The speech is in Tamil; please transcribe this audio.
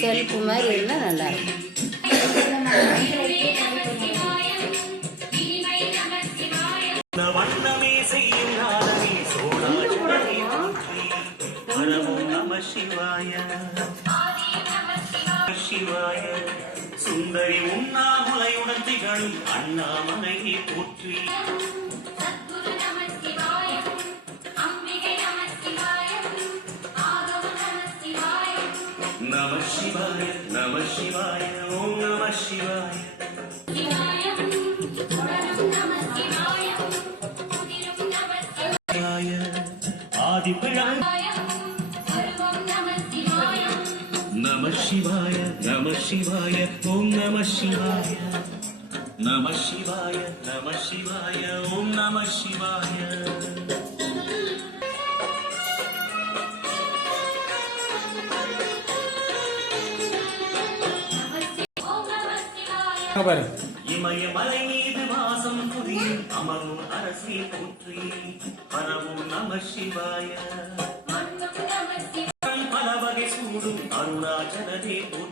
செல்ஃபு மாதிரி இருந்தால் நல்லா இருக்கும். வண்ணமே செய்யும் நாதமே சிவாய சிவாய சுந்தரி உண்ணாமுலையுடன் திகழும் அண்ணாமலையை போற்றி. நம சிவாய நம சிவாய ஓம் நம சிவாய. ஆதிபிழா நம சிவாய நம சிவாய ஓம் நம சிவாய. நம சிவாய நம சிவாய ஓம் நம சிவாய. இமயமலை மீது வாசம் புரியும் அமரும் அரசி போற்றி. பரவும் நம சிவாய. பல வகை சூடும் அருணாச்சலனே போற்றி.